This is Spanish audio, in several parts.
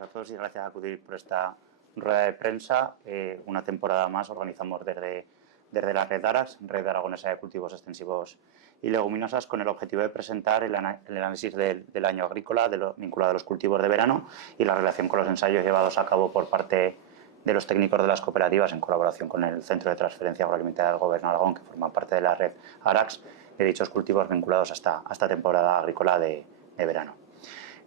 A todos y gracias a acudir por esta rueda de prensa. Una temporada más organizamos desde la Red Arax, Red Aragonesa de Cultivos Extensivos y Leguminosas, con el objetivo de presentar el análisis del año agrícola vinculado a los cultivos de verano y la relación con los ensayos llevados a cabo por parte de los técnicos de las cooperativas en colaboración con el Centro de Transferencia Agroalimentaria del Gobierno de Aragón, que forman parte de la Red Arax, de dichos cultivos vinculados a esta temporada agrícola de verano.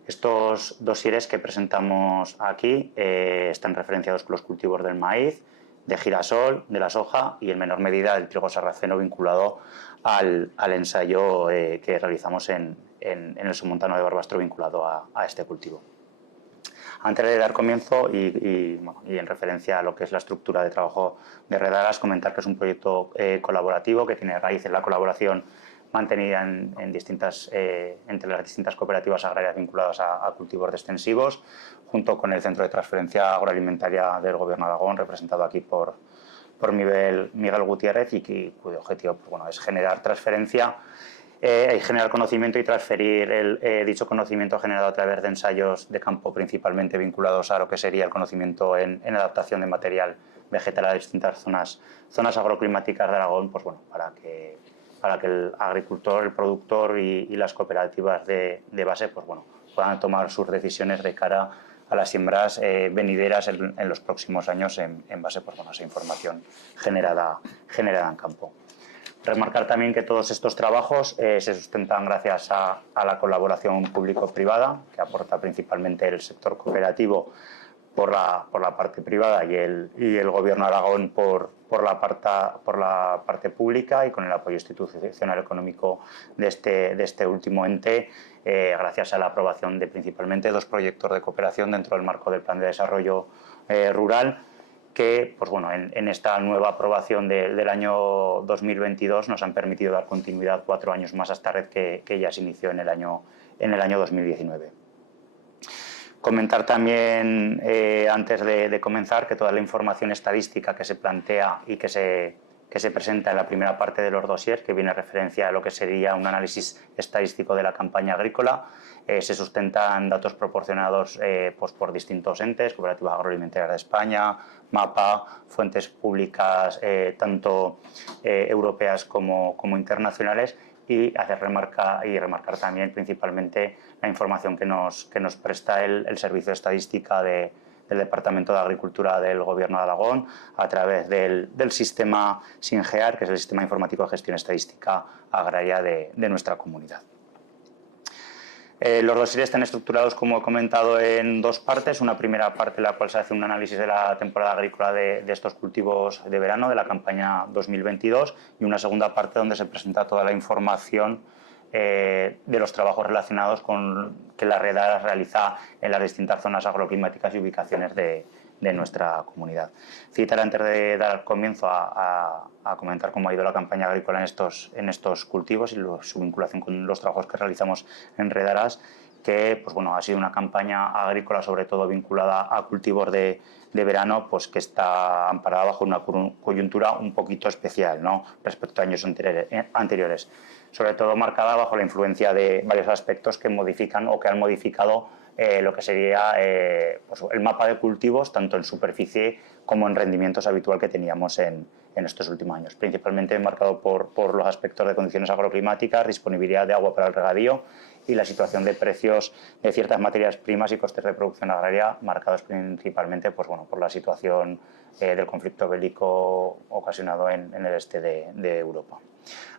Estos dosieres que presentamos aquí están referenciados con los cultivos del maíz, de girasol, de la soja y en menor medida del trigo sarraceno, vinculado al ensayo que realizamos en el submontano de Barbastro vinculado a este cultivo. Antes de dar comienzo y en referencia a lo que es la estructura de trabajo de Red Arax, comentar que es un proyecto colaborativo que tiene raíz en la colaboración mantenida entre las distintas cooperativas agrarias vinculadas a cultivos de extensivos, junto con el Centro de Transferencia Agroalimentaria del Gobierno de Aragón, representado aquí por Miguel Gutiérrez, y cuyo objetivo es generar transferencia, generar conocimiento y transferir dicho conocimiento generado a través de ensayos de campo, principalmente vinculados a lo que sería el conocimiento en adaptación de material vegetal a distintas zonas agroclimáticas de Aragón, para que el agricultor, el productor y las cooperativas de base puedan tomar sus decisiones de cara a las siembras venideras en los próximos años en base a esa información generada en campo. Remarcar también que todos estos trabajos se sustentan gracias a la colaboración público-privada, que aporta principalmente el sector cooperativo por la parte privada y el Gobierno de Aragón por la parte pública, y con el apoyo institucional económico de este último ente, gracias a la aprobación de principalmente 2 proyectos de cooperación dentro del marco del Plan de Desarrollo Rural, que en esta nueva aprobación del año 2022 nos han permitido dar continuidad 4 años más a esta red que ya se inició en el año 2019. Comentar también, antes de comenzar, que toda la información estadística que se plantea y que se presenta en la primera parte de los dosieres, que viene a referencia a lo que sería un análisis estadístico de la campaña agrícola, se sustentan datos proporcionados por distintos entes, Cooperativas Agroalimentarias de España, MAPA, fuentes públicas tanto europeas como internacionales, y remarcar también principalmente la información que nos presta el Servicio de Estadística del Departamento de Agricultura del Gobierno de Aragón, a través del sistema SINGEAR, que es el Sistema Informático de Gestión Estadística Agraria de nuestra comunidad. Los dosieres están estructurados, como he comentado, en 2 partes. Una primera parte en la cual se hace un análisis de la temporada agrícola de estos cultivos de verano, de la campaña 2022, y una segunda parte donde se presenta toda la información de los trabajos relacionados con que la Red Arax realiza en las distintas zonas agroclimáticas y ubicaciones de nuestra comunidad. Citar, antes de dar comienzo a comentar cómo ha ido la campaña agrícola en estos cultivos y su vinculación con los trabajos que realizamos en Red Arax, que ha sido una campaña agrícola sobre todo vinculada a cultivos de verano, que está amparada bajo una coyuntura un poquito especial, ¿no?, respecto a años anteriores, sobre todo marcada bajo la influencia de varios aspectos que modifican o que han modificado lo que sería el mapa de cultivos, tanto en superficie como en rendimientos habitual que teníamos en estos últimos años, principalmente marcado por los aspectos de condiciones agroclimáticas, disponibilidad de agua para el regadío y la situación de precios de ciertas materias primas y costes de producción agraria, marcados principalmente por la situación del conflicto bélico ocasionado en el este de Europa.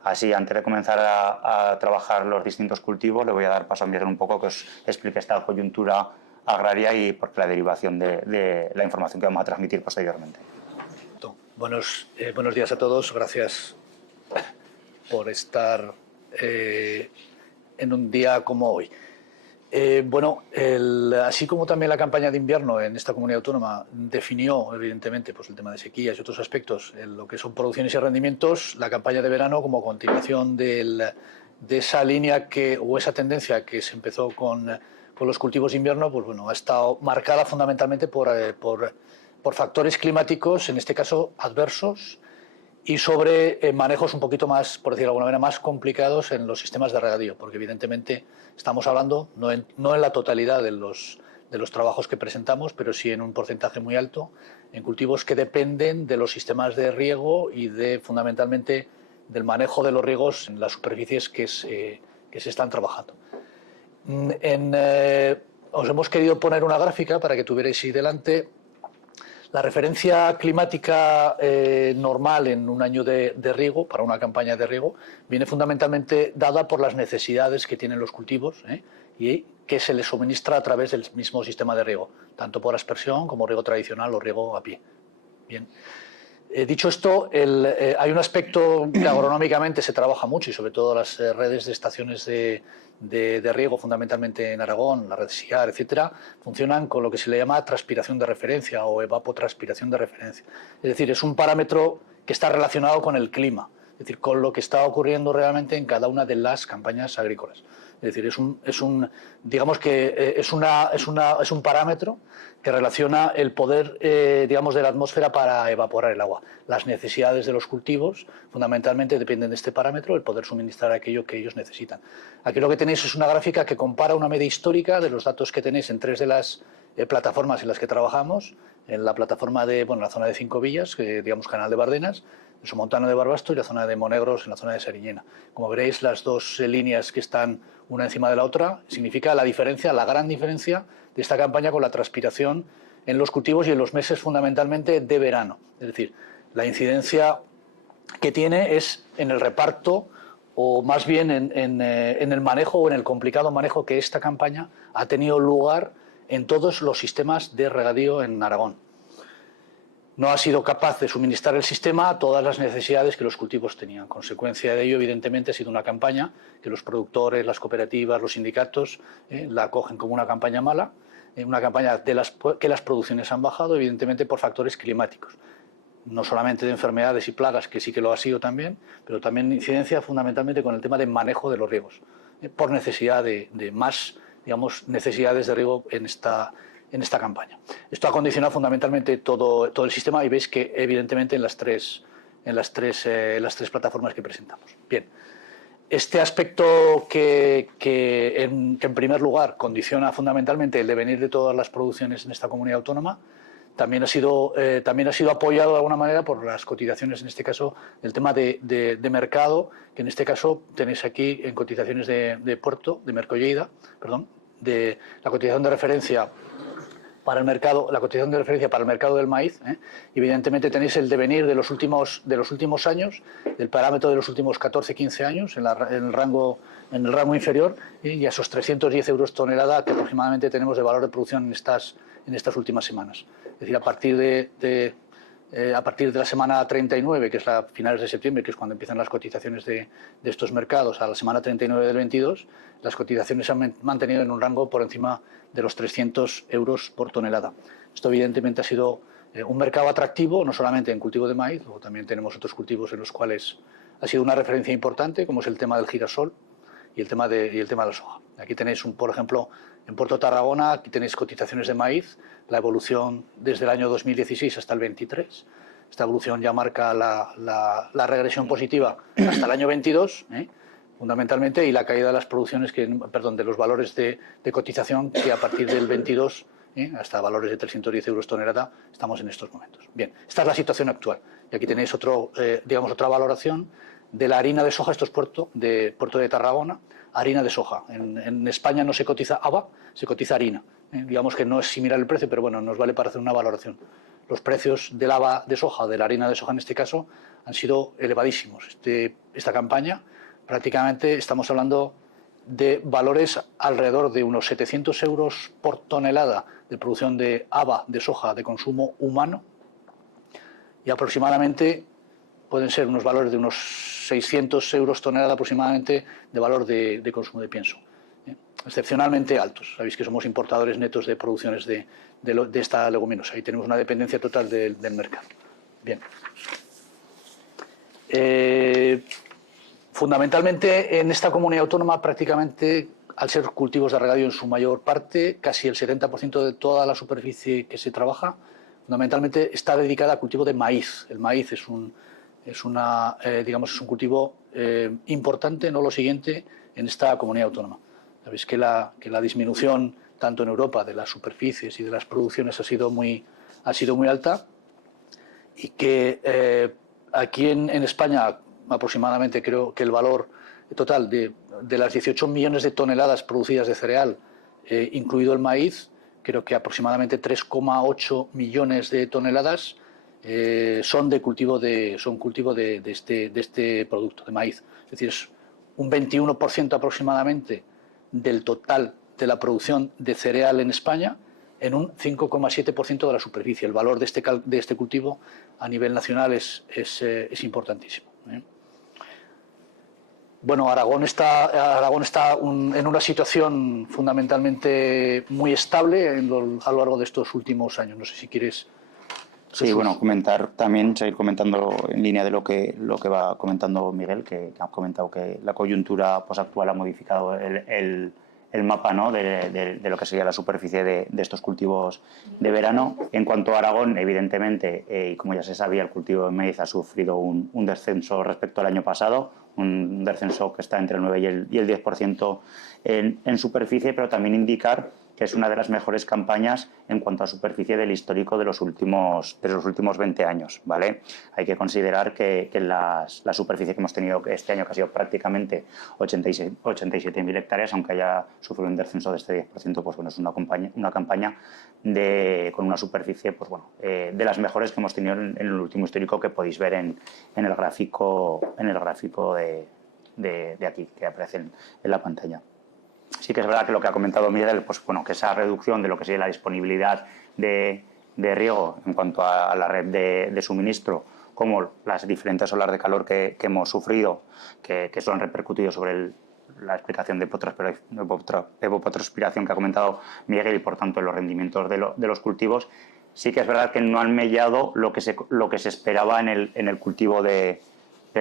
Así, antes de comenzar a trabajar los distintos cultivos, le voy a dar paso a Miguel un poco que os explique esta coyuntura agraria y por la derivación de la información que vamos a transmitir posteriormente. Buenos días a todos. Gracias por estar en un día como hoy. Así como también la campaña de invierno en esta comunidad autónoma definió, evidentemente, el tema de sequías y otros aspectos en lo que son producciones y rendimientos, la campaña de verano, como continuación de esa línea o esa tendencia que se empezó con los cultivos de invierno, ha estado marcada fundamentalmente por factores climáticos, en este caso adversos, y sobre manejos un poquito más, por decirlo de alguna manera, más complicados en los sistemas de regadío, porque evidentemente estamos hablando, no en la totalidad de de los trabajos que presentamos, pero sí en un porcentaje muy alto en cultivos que dependen de los sistemas de riego y fundamentalmente del manejo de los riegos en las superficies que se están trabajando. Os hemos querido poner una gráfica para que tuvierais ahí delante la referencia climática normal en un año de riego, para una campaña de riego, viene fundamentalmente dada por las necesidades que tienen los cultivos y que se les suministra a través del mismo sistema de riego, tanto por aspersión como riego tradicional o riego a pie. Bien. Dicho esto, hay un aspecto que agronómicamente se trabaja mucho y sobre todo las redes de estaciones de riego, fundamentalmente en Aragón, la red SIAR, etcétera, funcionan con lo que se le llama transpiración de referencia o evapotranspiración de referencia. Es decir, es un parámetro que está relacionado con el clima, es decir, con lo que está ocurriendo realmente en cada una de las campañas agrícolas. Es decir, digamos que es un parámetro que relaciona el poder, digamos, de la atmósfera para evaporar el agua. Las necesidades de los cultivos fundamentalmente dependen de este parámetro, el poder suministrar aquello que ellos necesitan. Aquí lo que tenéis es una gráfica que compara una media histórica de los datos que tenéis en 3 de las plataformas en las que trabajamos, en la plataforma de, la zona de Cinco Villas, digamos Canal de Bardenas, el Somontano de Barbasto y la zona de Monegros en la zona de Sariñena. Como veréis, las dos líneas que están una encima de la otra significa la diferencia, la gran diferencia de esta campaña con la transpiración en los cultivos y en los meses fundamentalmente de verano. Es decir, la incidencia que tiene es en el reparto o más bien en el manejo o en el complicado manejo que esta campaña ha tenido lugar en todos los sistemas de regadío en Aragón. No ha sido capaz de suministrar el sistema a todas las necesidades que los cultivos tenían. Consecuencia de ello, evidentemente, ha sido una campaña que los productores, las cooperativas, los sindicatos la acogen como una campaña mala, una campaña que las producciones han bajado, evidentemente, por factores climáticos. No solamente de enfermedades y plagas, que sí que lo ha sido también, pero también incidencia fundamentalmente con el tema de manejo de los riegos, por necesidad de más, digamos, necesidades de riego en esta campaña. Esto ha condicionado fundamentalmente todo el sistema y veis que evidentemente en las tres plataformas que presentamos. Bien, este aspecto que en primer lugar condiciona fundamentalmente el devenir de todas las producciones en esta comunidad autónoma también ha sido apoyado de alguna manera por las cotizaciones, en este caso, el tema de mercado, que en este caso tenéis aquí en cotizaciones de Puerto, de Mercollida, perdón, de la cotización de referencia para el mercado, del maíz. Evidentemente tenéis el devenir de los últimos años, del parámetro de los últimos 14-15 años en el rango inferior y a esos 310 euros tonelada que aproximadamente tenemos de valor de producción en estas últimas semanas. Es decir, a partir de la semana 39, que es a finales de septiembre, que es cuando empiezan las cotizaciones de estos mercados, a la semana 39 del 22, las cotizaciones se han mantenido en un rango por encima de los 300 euros por tonelada. Esto evidentemente ha sido un mercado atractivo, no solamente en cultivo de maíz, o también tenemos otros cultivos en los cuales ha sido una referencia importante, como es el tema del girasol y el tema de la soja. Aquí tenéis, por ejemplo, en Puerto Tarragona, aquí tenéis cotizaciones de maíz, la evolución desde el año 2016 hasta el 23. Esta evolución ya marca la regresión positiva hasta el año 22, fundamentalmente, y la caída de las producciones, de los valores de cotización, que a partir del 22 hasta valores de 310 euros tonelada estamos en estos momentos. Bien, esta es la situación actual. Y aquí tenéis otra valoración de la harina de soja. Esto es Puerto de Tarragona, harina de soja. En España no se cotiza haba, se cotiza harina. Digamos que no es similar el precio, pero bueno, nos vale para hacer una valoración. Los precios del haba de soja, de la harina de soja en este caso, han sido elevadísimos. Esta campaña, prácticamente estamos hablando de valores alrededor de unos 700 euros por tonelada de producción de haba de soja de consumo humano y aproximadamente pueden ser unos valores de unos 600 euros tonelada aproximadamente de valor de consumo de pienso. Excepcionalmente altos. Sabéis que somos importadores netos de producciones de esta leguminosa. Ahí tenemos una dependencia total del mercado. Bien. Fundamentalmente en esta comunidad autónoma prácticamente, al ser cultivos de regadío en su mayor parte, casi el 70% de toda la superficie que se trabaja, fundamentalmente está dedicada a cultivo de maíz. El maíz es un cultivo importante, no lo siguiente, en esta comunidad autónoma. Sabéis que la disminución tanto en Europa, de las superficies y de las producciones ha sido muy alta, y que aquí en España aproximadamente creo que el valor total de las 18 millones de toneladas producidas de cereal, incluido el maíz, creo que aproximadamente 3,8 millones de toneladas son cultivo de este producto, de maíz. Es decir, es un 21% aproximadamente del total de la producción de cereal en España, en un 5,7% de la superficie. El valor de este cultivo a nivel nacional es importantísimo. Bueno, Aragón está en una situación fundamentalmente muy estable a lo largo de estos últimos años. No sé si quieres... Sí, bueno, seguir comentando en línea de lo que va comentando Miguel, que ha comentado que la coyuntura actual ha modificado el mapa, ¿no?, de lo que sería la superficie de estos cultivos de verano. En cuanto a Aragón, evidentemente, y como ya se sabía, el cultivo de maíz ha sufrido un descenso respecto al año pasado, un descenso que está entre el 9 y el 10% en superficie, pero también indicar que es una de las mejores campañas en cuanto a superficie del histórico de los últimos 20 años, ¿vale? Hay que considerar que la superficie que hemos tenido este año, que ha sido prácticamente 87.000 hectáreas, aunque haya sufrido un descenso de este 10%, pues bueno, es una campaña con una superficie, pues bueno, de las mejores que hemos tenido en el último histórico, que podéis ver en el gráfico de aquí, que aparece en la pantalla. Sí que es verdad que lo que ha comentado Miguel, pues bueno, que esa reducción de lo que sería la disponibilidad de riego en cuanto a la red de suministro, como las diferentes olas de calor que hemos sufrido, que eso han repercutido sobre la explicación de evapotranspiración que ha comentado Miguel, y por tanto en los rendimientos de los cultivos, sí que es verdad que no han mellado lo que se esperaba en el cultivo del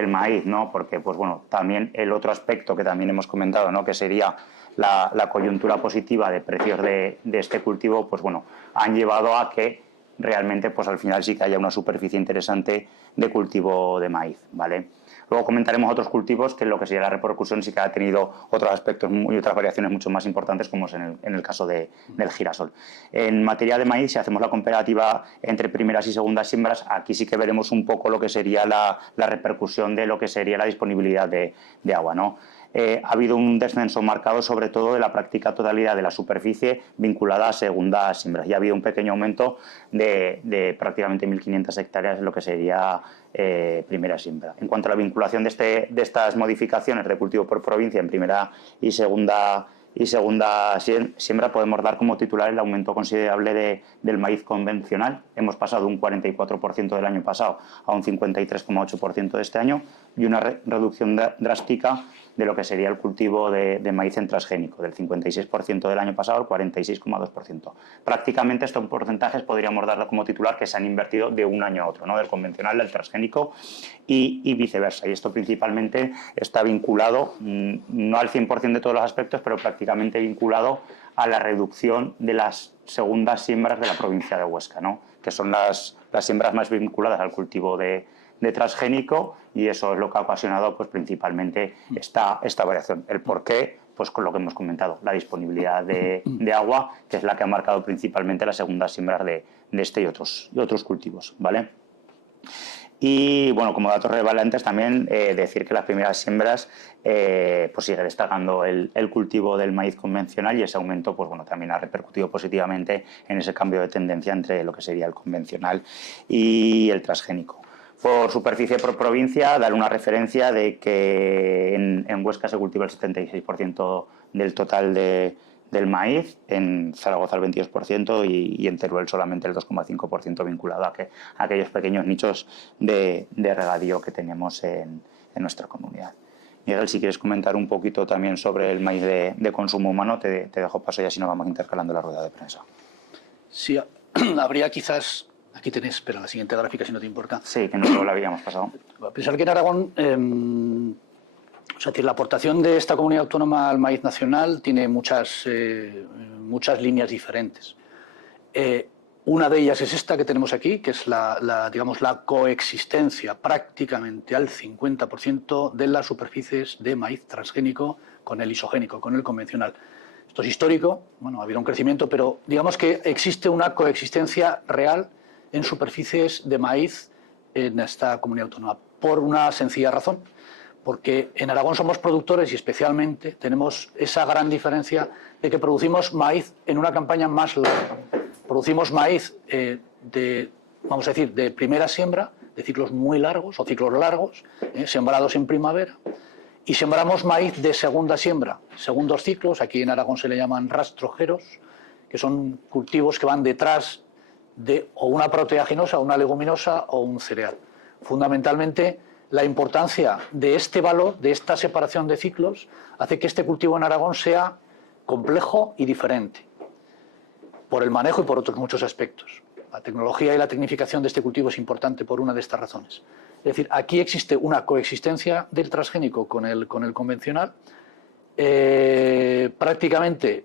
maíz, ¿no? Porque, pues bueno, también el otro aspecto que también hemos comentado, ¿no?, que sería la coyuntura positiva de precios de este cultivo, pues bueno, han llevado a que realmente, pues al final sí que haya una superficie interesante de cultivo de maíz, ¿vale? Luego comentaremos otros cultivos que en lo que sería la repercusión sí que ha tenido otros aspectos y otras variaciones mucho más importantes, como es en el caso del girasol. En materia de maíz, si hacemos la comparativa entre primeras y segundas siembras, aquí sí que veremos un poco lo que sería la repercusión de lo que sería la disponibilidad de agua, ¿no? Ha habido un descenso marcado, sobre todo de la práctica totalidad de la superficie vinculada a segundas siembras, y ha habido un pequeño aumento de prácticamente 1.500 hectáreas en lo que sería primera siembra. En cuanto a la vinculación de estas modificaciones de cultivo por provincia en primera y segunda siembra, podemos dar como titular el aumento considerable del maíz convencional. Hemos pasado un 44% del año pasado a un 53,8% de este año, y una reducción drástica de lo que sería el cultivo de maíz en transgénico, del 56% del año pasado al 46,2%. Prácticamente estos porcentajes podríamos darlo como titular que se han invertido de un año a otro, ¿no?, del convencional al transgénico y viceversa. Y esto principalmente está vinculado, no al 100% de todos los aspectos, pero prácticamente vinculado a la reducción de las segundas siembras de la provincia de Huesca, ¿no?, que son las siembras más vinculadas al cultivo de transgénico, y eso es lo que ha ocasionado, pues principalmente esta variación. El porqué, pues con lo que hemos comentado, la disponibilidad de agua, que es la que ha marcado principalmente las segundas siembras de este y otros cultivos, ¿vale? Y bueno, como datos relevantes también decir que las primeras siembras pues sigue destacando el cultivo del maíz convencional, y ese aumento, pues bueno, también ha repercutido positivamente en ese cambio de tendencia entre lo que sería el convencional y el transgénico. Por superficie por provincia, dar una referencia de que en Huesca se cultiva el 76% del total del maíz, en Zaragoza el 22% y en Teruel solamente el 2,5% vinculado a aquellos pequeños nichos de regadío que tenemos en nuestra comunidad. Miguel, si quieres comentar un poquito también sobre el maíz de consumo humano, te dejo paso y así nos vamos intercalando la rueda de prensa. Sí, habría quizás... Aquí tenéis, pero en la siguiente gráfica, si no te importa. Sí, que no lo habíamos pasado. A pensar que en Aragón, la aportación de esta comunidad autónoma al maíz nacional tiene muchas líneas diferentes. Una de ellas es esta que tenemos aquí, que es digamos, la coexistencia prácticamente al 50% de las superficies de maíz transgénico con el isogénico, con el convencional. Esto es histórico, bueno, ha habido un crecimiento, pero digamos que existe una coexistencia real en superficies de maíz en esta comunidad autónoma, por una sencilla razón, porque en Aragón somos productores y especialmente tenemos esa gran diferencia de que producimos maíz en una campaña más larga. Producimos maíz vamos a decir, de primera siembra, de ciclos muy largos o ciclos largos, sembrados en primavera, y sembramos maíz de segunda siembra, segundos ciclos, aquí en Aragón se le llaman rastrojeros, que son cultivos que van detrás de o una proteaginosa, una leguminosa o un cereal. Fundamentalmente, la importancia de este valor, de esta separación de ciclos, hace que este cultivo en Aragón sea complejo y diferente, por el manejo y por otros muchos aspectos. La tecnología y la tecnificación de este cultivo es importante por una de estas razones. Es decir, aquí existe una coexistencia del transgénico con el convencional. Prácticamente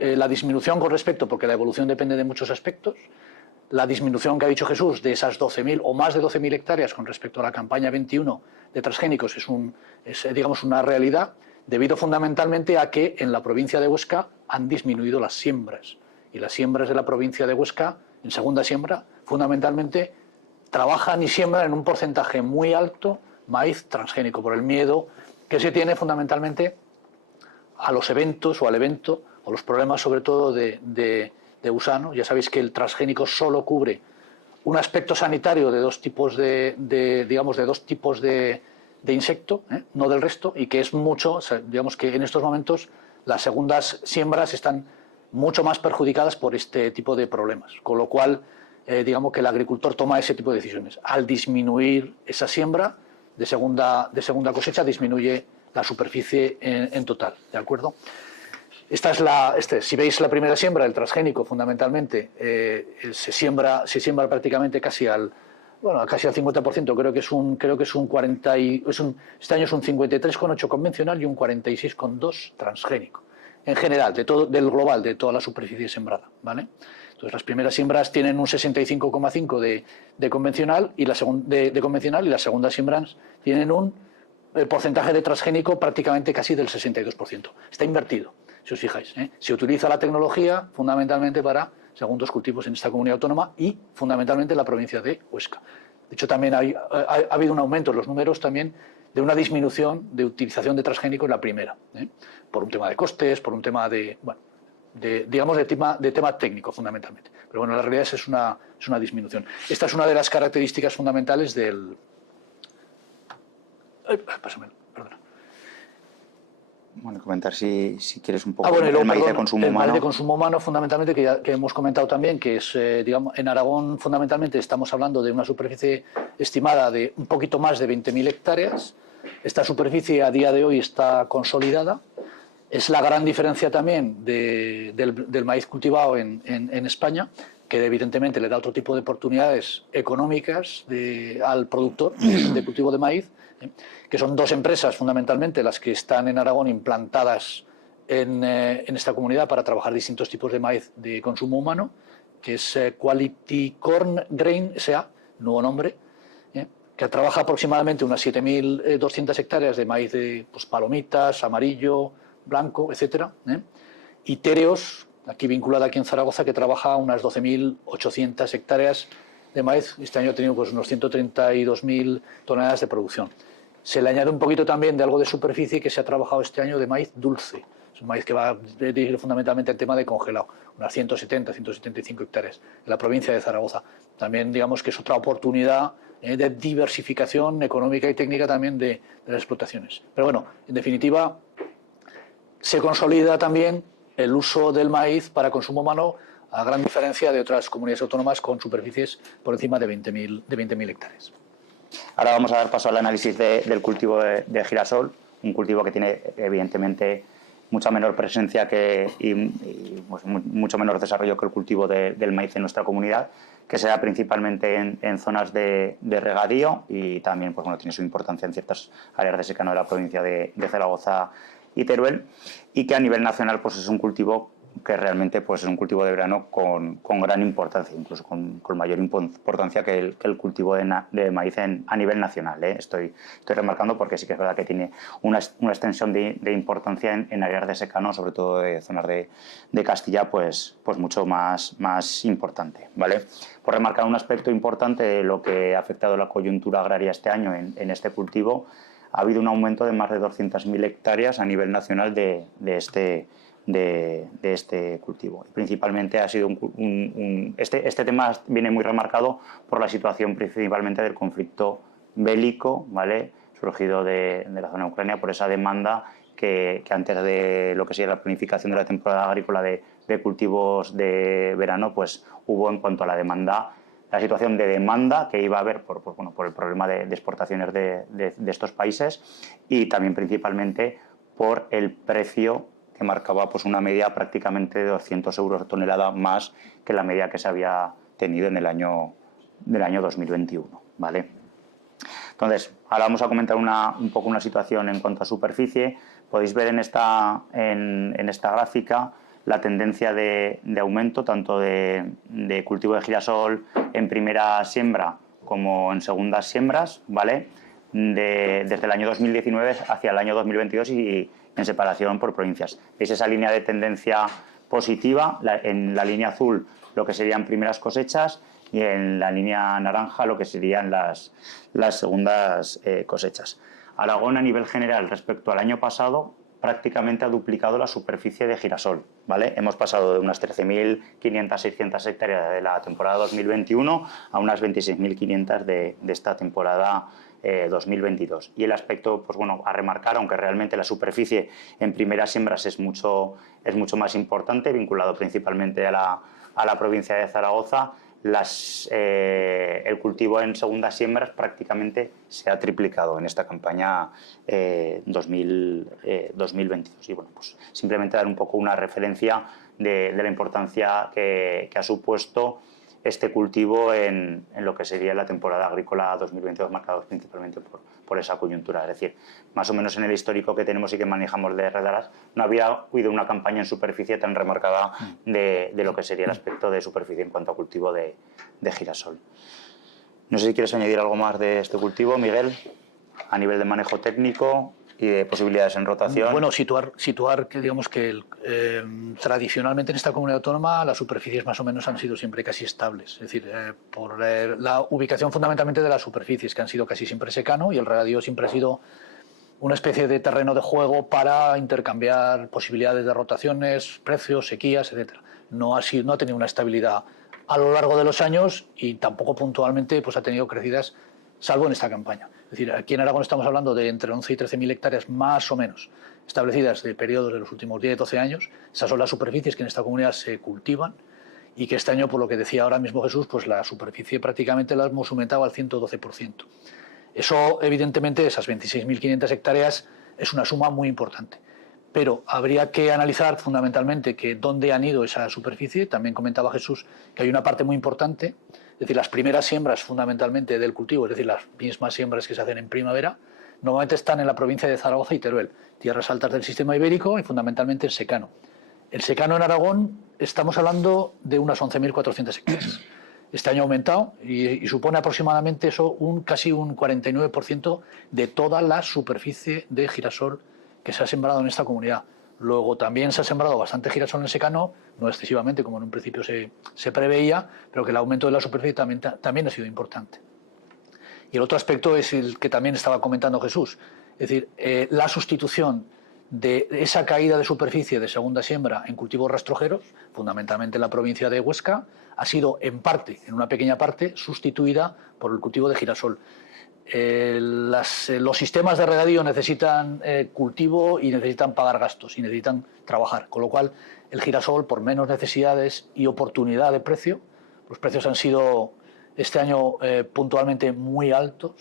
la disminución con respecto, porque la evolución depende de muchos aspectos, la disminución que ha dicho Jesús de esas 12.000 o más de 12.000 hectáreas con respecto a la campaña 21 de transgénicos es digamos, una realidad, debido fundamentalmente a que en la provincia de Huesca han disminuido las siembras. Y las siembras de la provincia de Huesca, en segunda siembra, fundamentalmente trabajan y siembran en un porcentaje muy alto maíz transgénico, por el miedo que se tiene fundamentalmente a los eventos o al evento, o los problemas sobre todo de gusano. Ya sabéis que el transgénico solo cubre un aspecto sanitario de dos tipos de insecto, no del resto, y que es mucho, digamos que en estos momentos las segundas siembras están mucho más perjudicadas por este tipo de problemas, con lo cual digamos que el agricultor toma ese tipo de decisiones. Al disminuir esa siembra de segunda cosecha, disminuye la superficie en total, ¿de acuerdo? Esta es si veis la primera siembra, el transgénico fundamentalmente se siembra prácticamente casi al 50%, creo que es un 40 este año es un 53,8 convencional y un 46,2 transgénico. En general, del global, de toda la superficie sembrada, ¿vale? Entonces, las primeras siembras tienen un 65,5 de convencional y las segundas siembras tienen un porcentaje de transgénico prácticamente casi del 62%. Está invertido, si os fijáis. Se utiliza la tecnología fundamentalmente para segundos cultivos en esta comunidad autónoma y fundamentalmente en la provincia de Huesca. De hecho, también ha habido un aumento en los números también de una disminución de utilización de transgénico en la primera, por un tema de costes, por un tema de tema técnico fundamentalmente. Pero bueno, la realidad es una disminución. Esta es una de las características fundamentales del... Pásamelo, perdona. Bueno, comentar si quieres un poco el maíz de consumo humano. El maíz de consumo humano, fundamentalmente, que hemos comentado también, que es, en Aragón, fundamentalmente, estamos hablando de una superficie estimada de un poquito más de 20.000 hectáreas. Esta superficie a día de hoy está consolidada. Es la gran diferencia también del maíz cultivado en España, que evidentemente le da otro tipo de oportunidades económicas al productor de cultivo de maíz, que son dos empresas fundamentalmente las que están en Aragón implantadas en esta comunidad para trabajar distintos tipos de maíz de consumo humano, que es Quality Corn Grain S.A., nuevo nombre, que trabaja aproximadamente unas 7.200 hectáreas de maíz de palomitas, amarillo, blanco, etcétera, y Tereos, aquí vinculada aquí en Zaragoza, que trabaja unas 12.800 hectáreas de maíz. Este año ha tenido unos 132.000 toneladas de producción. Se le añade un poquito también de algo de superficie que se ha trabajado este año de maíz dulce. Es un maíz que va dirigido fundamentalmente al tema de congelado, unas 175 hectáreas en la provincia de Zaragoza. También digamos que es otra oportunidad de diversificación económica y técnica también de las explotaciones. Pero bueno, en definitiva, se consolida también el uso del maíz para consumo humano, a gran diferencia de otras comunidades autónomas con superficies por encima de 20.000 hectáreas. Ahora vamos a dar paso al análisis del cultivo de girasol, un cultivo que tiene evidentemente mucha menor presencia y pues, mucho menor desarrollo que el cultivo del maíz en nuestra comunidad, que se da principalmente en zonas de regadío y también pues, bueno, tiene su importancia en ciertas áreas de secano de la provincia de Zaragoza y Teruel, y que a nivel nacional pues, es un cultivo que realmente pues, es un cultivo de verano con gran importancia, incluso con mayor importancia que el cultivo de maíz a nivel nacional. Estoy remarcando porque sí que es verdad que tiene una extensión de importancia en áreas de secano, sobre todo de zonas de Castilla, pues mucho más importante. ¿Vale? Por remarcar un aspecto importante de lo que ha afectado la coyuntura agraria este año en este cultivo, ha habido un aumento de más de 200.000 hectáreas a nivel nacional de este cultivo. Principalmente ha sido este tema viene muy remarcado por la situación principalmente del conflicto bélico, ¿vale?, surgido de la zona de Ucrania, por esa demanda que antes de lo que sería la planificación de la temporada agrícola de cultivos de verano, pues hubo en cuanto a la demanda, la situación de demanda que iba a haber por el problema de exportaciones de estos países, y también principalmente por el precio que marcaba pues una media prácticamente de 200 euros tonelada más que la media que se había tenido en el año 2021. ¿Vale? Entonces, ahora vamos a comentar un poco una situación en cuanto a superficie. Podéis ver en esta gráfica la tendencia de aumento tanto de cultivo de girasol en primera siembra como en segundas siembras, ¿vale?, desde el año 2019 hacia el año 2022 y en separación por provincias. Veis esa línea de tendencia positiva, en la línea azul lo que serían primeras cosechas y en la línea naranja lo que serían las segundas cosechas. Aragón, a nivel general, respecto al año pasado, prácticamente ha duplicado la superficie de girasol, ¿vale? Hemos pasado de unas 13.500-600 hectáreas de la temporada 2021 a unas 26.500 de esta temporada 2022. Y el aspecto, pues bueno, a remarcar, aunque realmente la superficie en primeras siembras es mucho más importante, vinculado principalmente a la provincia de Zaragoza, el cultivo en segundas siembras prácticamente se ha triplicado en esta campaña 2022. Y bueno, pues simplemente dar un poco una referencia de la importancia que ha supuesto este cultivo en lo que sería la temporada agrícola 2022, marcados principalmente por esa coyuntura. Es decir, más o menos en el histórico que tenemos y que manejamos de Red Aras, no había habido una campaña en superficie tan remarcada de lo que sería el aspecto de superficie en cuanto a cultivo de girasol. No sé si quieres añadir algo más de este cultivo, Miguel, a nivel de manejo técnico y de posibilidades en rotación. Bueno, situar que digamos que tradicionalmente en esta comunidad autónoma las superficies más o menos han sido siempre casi estables, es decir, por la ubicación fundamentalmente de las superficies, que han sido casi siempre secano, y el regadío siempre ha sido una especie de terreno de juego para intercambiar posibilidades de rotaciones, precios, sequías, etc. No ha tenido una estabilidad a lo largo de los años y tampoco puntualmente pues ha tenido crecidas, salvo en esta campaña. Es decir, aquí en Aragón estamos hablando de entre 11 y 13.000 hectáreas más o menos establecidas de periodos de los últimos 10-12 años. Esas son las superficies que en esta comunidad se cultivan y que este año, por lo que decía ahora mismo Jesús, pues la superficie prácticamente la hemos aumentado al 112%. Eso, evidentemente, esas 26.500 hectáreas es una suma muy importante. Pero habría que analizar fundamentalmente que dónde han ido esa superficie. También comentaba Jesús que hay una parte muy importante, es decir, las primeras siembras fundamentalmente del cultivo, es decir, las mismas siembras que se hacen en primavera, normalmente están en la provincia de Zaragoza y Teruel, tierras altas del sistema ibérico y fundamentalmente el secano. El secano en Aragón estamos hablando de unas 11.400 hectáreas. Este año ha aumentado y supone aproximadamente eso casi un 49% de toda la superficie de girasol que se ha sembrado en esta comunidad. Luego también se ha sembrado bastante girasol en secano, no excesivamente como en un principio se preveía, pero que el aumento de la superficie también ha sido importante. Y el otro aspecto es el que también estaba comentando Jesús, es decir, la sustitución de esa caída de superficie de segunda siembra en cultivos rastrojeros, fundamentalmente en la provincia de Huesca, ha sido en parte, en una pequeña parte, sustituida por el cultivo de girasol. Los sistemas de regadío necesitan cultivo y necesitan pagar gastos y necesitan trabajar, con lo cual el girasol, por menos necesidades y oportunidad de precio, los precios han sido este año puntualmente muy altos.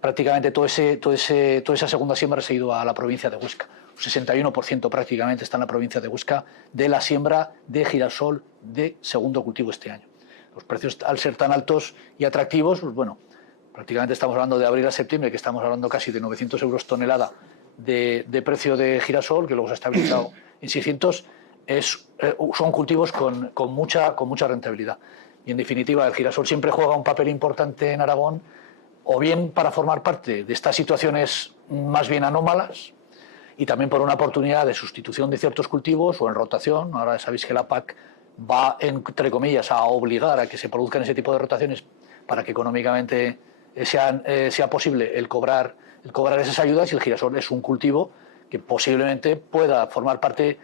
Prácticamente toda esa segunda siembra se ha ido a la provincia de Huesca. Un 61% prácticamente está en la provincia de Huesca de la siembra de girasol de segundo cultivo este año. Los precios, al ser tan altos y atractivos, pues bueno, prácticamente estamos hablando de abril a septiembre, que estamos hablando casi de 900 euros tonelada de precio de girasol, que luego se ha estabilizado en 600. son cultivos con mucha rentabilidad. Y en definitiva, el girasol siempre juega un papel importante en Aragón, o bien para formar parte de estas situaciones más bien anómalas, y también por una oportunidad de sustitución de ciertos cultivos o en rotación. Ahora sabéis que la PAC va, entre comillas, a obligar a que se produzcan ese tipo de rotaciones para que económicamente sea posible el cobrar esas ayudas, y el girasol es un cultivo que posiblemente pueda formar parte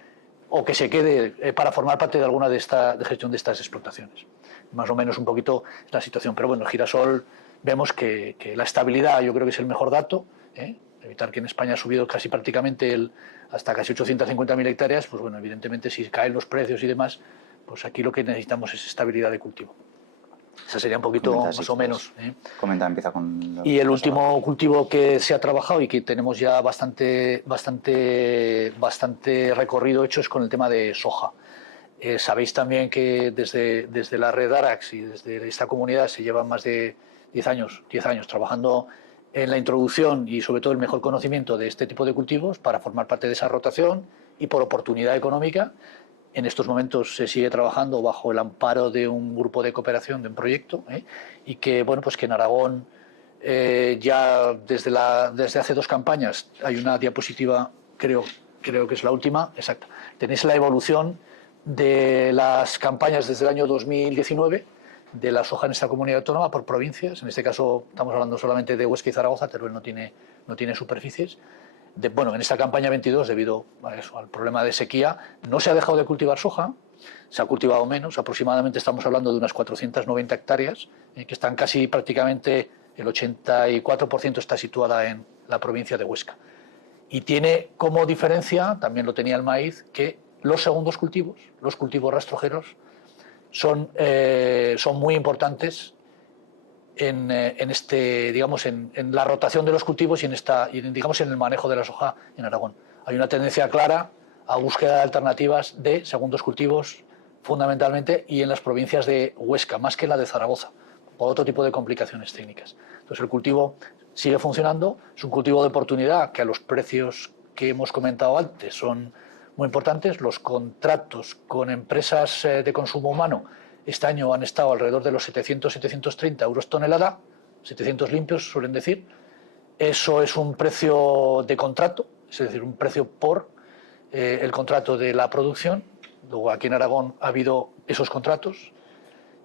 o que se quede para formar parte de alguna de gestión de estas explotaciones. Más o menos un poquito la situación. Pero bueno, el girasol vemos que la estabilidad yo creo que es el mejor dato, evitar que en España ha subido casi prácticamente hasta casi 850.000 hectáreas, pues bueno, evidentemente si caen los precios y demás, pues aquí lo que necesitamos es estabilidad de cultivo. Esa sería un poquito más o menos. Comenta, empieza con... Y el último cultivo que se ha trabajado y que tenemos ya bastante recorrido hecho es con el tema de soja. Sabéis también que desde la red ARAX y desde esta comunidad se llevan más de 10 años trabajando en la introducción y sobre todo el mejor conocimiento de este tipo de cultivos para formar parte de esa rotación y por oportunidad económica. En estos momentos se sigue trabajando bajo el amparo de un grupo de cooperación, de un proyecto, y que, bueno, pues que en Aragón ya desde hace 2 campañas hay una diapositiva, creo que es la última, exacta. Tenéis la evolución de las campañas desde el año 2019 de la soja en esta comunidad autónoma por provincias. En este caso estamos hablando solamente de Huesca y Zaragoza, Teruel no tiene superficies. En esta campaña 22, debido a eso, al problema de sequía, no se ha dejado de cultivar soja, se ha cultivado menos, aproximadamente estamos hablando de unas 490 hectáreas, que están casi prácticamente, el 84% está situada en la provincia de Huesca. Y tiene como diferencia, también lo tenía el maíz, que los segundos cultivos, los cultivos rastrojeros, son muy importantes en la rotación de los cultivos y en el manejo de la soja en Aragón. Hay una tendencia clara a búsqueda de alternativas de segundos cultivos, fundamentalmente, y en las provincias de Huesca, más que en la de Zaragoza, por otro tipo de complicaciones técnicas. Entonces el cultivo sigue funcionando, es un cultivo de oportunidad que a los precios que hemos comentado antes son muy importantes. Los contratos con empresas de consumo humano este año han estado alrededor de los 700-730 euros tonelada, 700 limpios suelen decir. Eso es un precio de contrato, es decir, un precio por el contrato de la producción. Luego aquí en Aragón ha habido esos contratos.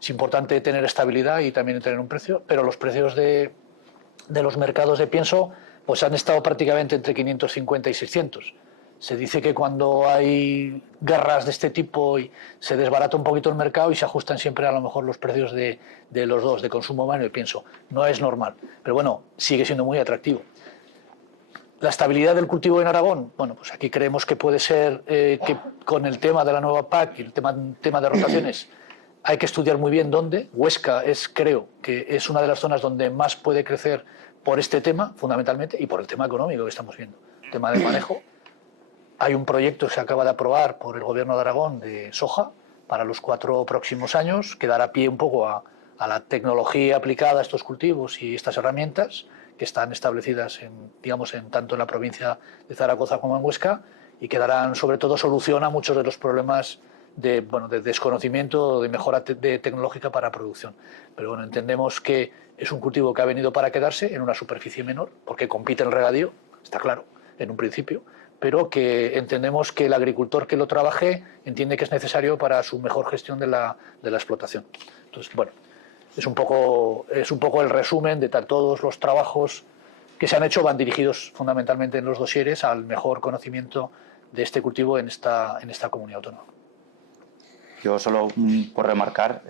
Es importante tener estabilidad y también tener un precio, pero los precios de los mercados de pienso pues han estado prácticamente entre 550 y 600. Se dice que cuando hay guerras de este tipo se desbarata un poquito el mercado y se ajustan siempre a lo mejor los precios de los dos, de consumo humano y pienso. No es normal, pero bueno, sigue siendo muy atractivo. La estabilidad del cultivo en Aragón, bueno, pues aquí creemos que puede ser que con el tema de la nueva PAC y el tema de rotaciones hay que estudiar muy bien dónde. Huesca creo que es una de las zonas donde más puede crecer por este tema, fundamentalmente, y por el tema económico que estamos viendo, el tema de manejo. Hay un proyecto que se acaba de aprobar por el Gobierno de Aragón de soja para los 4 próximos años, que dará pie un poco a la tecnología aplicada a estos cultivos y estas herramientas que están establecidas tanto en la provincia de Zaragoza como en Huesca, y que darán sobre todo solución a muchos de los problemas de desconocimiento, de mejora tecnológica para producción. Pero bueno, entendemos que es un cultivo que ha venido para quedarse en una superficie menor, porque compite el regadío, está claro, en un principio, pero que entendemos que el agricultor que lo trabaje entiende que es necesario para su mejor gestión de la explotación. Entonces, bueno, es un poco el resumen de todos los trabajos que se han hecho, van dirigidos fundamentalmente en los dosieres al mejor conocimiento de este cultivo en esta comunidad autónoma. Yo solo por remarcar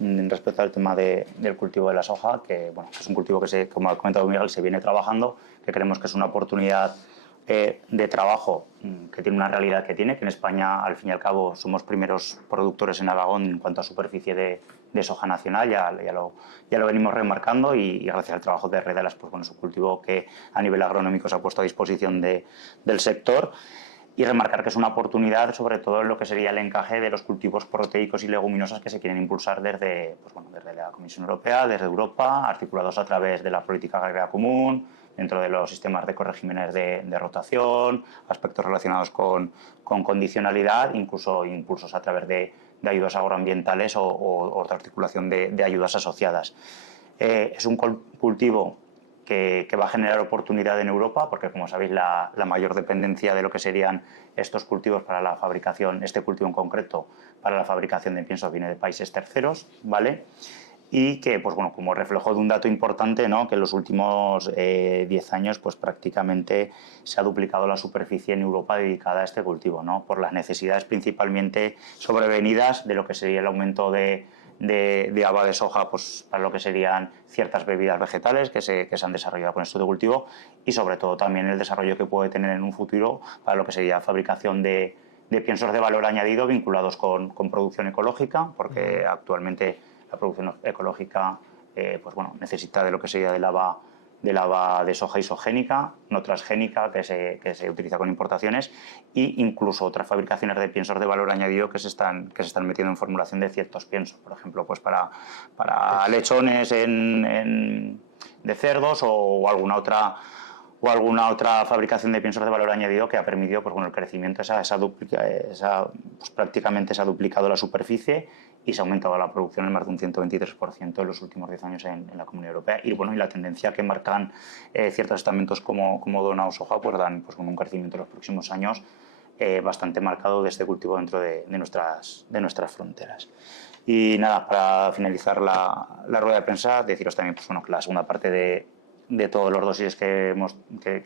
respecto al tema del cultivo de la soja, que bueno, es un cultivo que, como ha comentado Miguel, se viene trabajando, que creemos que es una oportunidad de trabajo que tiene una realidad que tiene, que en España, al fin y al cabo, somos primeros productores en Aragón en cuanto a superficie de soja nacional, ya lo venimos remarcando, y gracias al trabajo de Redalas, pues bueno, es un cultivo que a nivel agronómico se ha puesto a disposición del sector. y remarcar que es una oportunidad, sobre todo en lo que sería el encaje de los cultivos proteicos y leguminosas que se quieren impulsar desde, pues bueno, desde la Comisión Europea, desde Europa, articulados a través de la política agraria común, dentro de los sistemas de corregímenes de rotación, aspectos relacionados con condicionalidad, incluso impulsos a través de ayudas agroambientales o otra articulación de ayudas asociadas. Es un cultivo que va a generar oportunidad en Europa, porque como sabéis la mayor dependencia de lo que serían estos cultivos para la fabricación, este cultivo en concreto, para la fabricación de piensos viene de países terceros, ¿vale? Y que, pues bueno, como reflejo de un dato importante, ¿no? Que en los últimos 10 años pues prácticamente se ha duplicado la superficie en Europa dedicada a este cultivo, ¿no? Por las necesidades principalmente sobrevenidas de lo que sería el aumento de haba de soja, pues para lo que serían ciertas bebidas vegetales que se han desarrollado con esto de cultivo, y sobre todo también el desarrollo que puede tener en un futuro para lo que sería fabricación de piensos de valor añadido vinculados con producción ecológica, porque actualmente la producción ecológica pues bueno, necesita de lo que sería de lava de soja isogénica, no transgénica, que se utiliza con importaciones, e incluso otras fabricaciones de piensos de valor añadido que se están metiendo en formulación de ciertos piensos, por ejemplo, pues para lechones de cerdos o alguna otra fabricación de piensos de valor añadido que ha permitido, pues bueno, el crecimiento, pues prácticamente se ha duplicado la superficie y se ha aumentado la producción en más de un 123% en los últimos 10 años en la Comunidad Europea. Y bueno, y la tendencia que marcan ciertos estamentos como Dona o Soja, pues dan pues con un crecimiento en los próximos años bastante marcado de este cultivo dentro de nuestras fronteras. Y nada, para finalizar la rueda de prensa, deciros también pues bueno, que la segunda parte de todos los dosieres que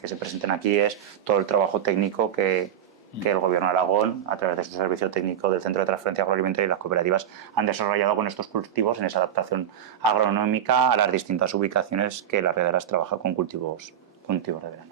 se presenten aquí es todo el trabajo técnico que el Gobierno de Aragón, a través de su servicio técnico del Centro de Transferencia Agroalimentaria y las cooperativas, han desarrollado con estos cultivos en esa adaptación agronómica a las distintas ubicaciones que las riaderas trabajan con cultivos de verano.